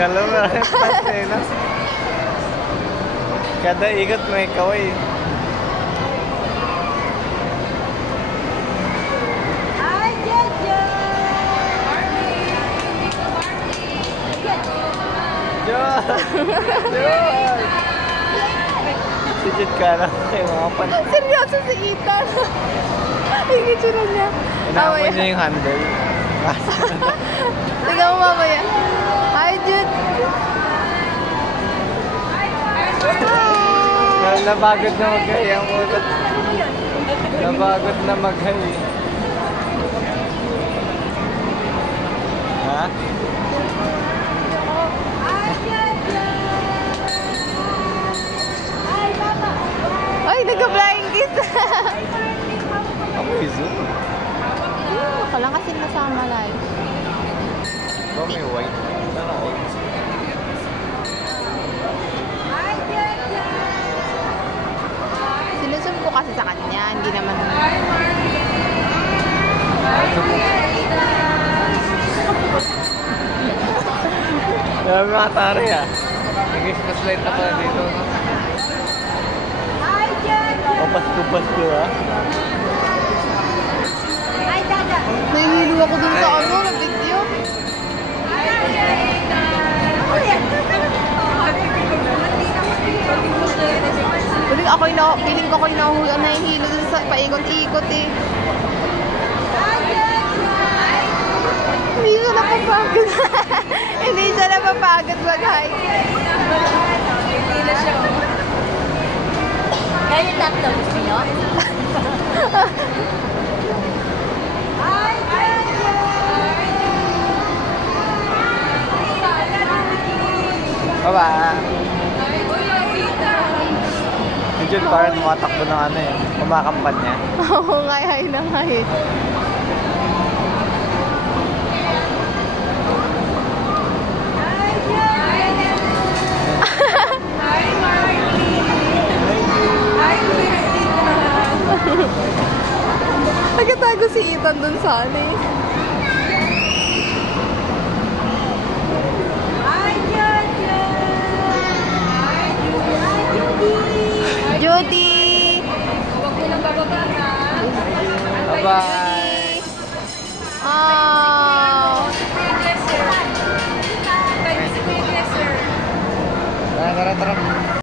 Kalawang pasena. Kada ikot may kaway. Ay, Jojo! Jojo! Sijit ka lang kayo mga pan. Seryoso si Ethan. Yung itsura niya. Inamoy niya yung handle. Tingnan mo mamaya. Hi, Jude! Napagod na mag-hay ang utot. Napagod na mag-hay. Ha? Ay, nagka-flying kiss! Ako iso. Wala kasi nasama live. Ba may white? Ano all? Sinusum ko kasi sa kanya, hindi naman... Dami mga tari ah. Nag-express light ako na dito. Kapas ko ah. Nahihilo ako dun sa ano, na video. Piling ko ako'y nahihilo dun sa paikot-ikot eh. Hindi siya napapagod. Hindi siya napapagod mag-hike. Kaya yung tatlo, gusto nyo? Baba. Medyo parang matakbo ng ano eh. Kumakampan niya. Oo, ngay-hay na ngay. Nagatago si Ethan dun sa ano eh. Judy! Bye-bye! Oh! Tara.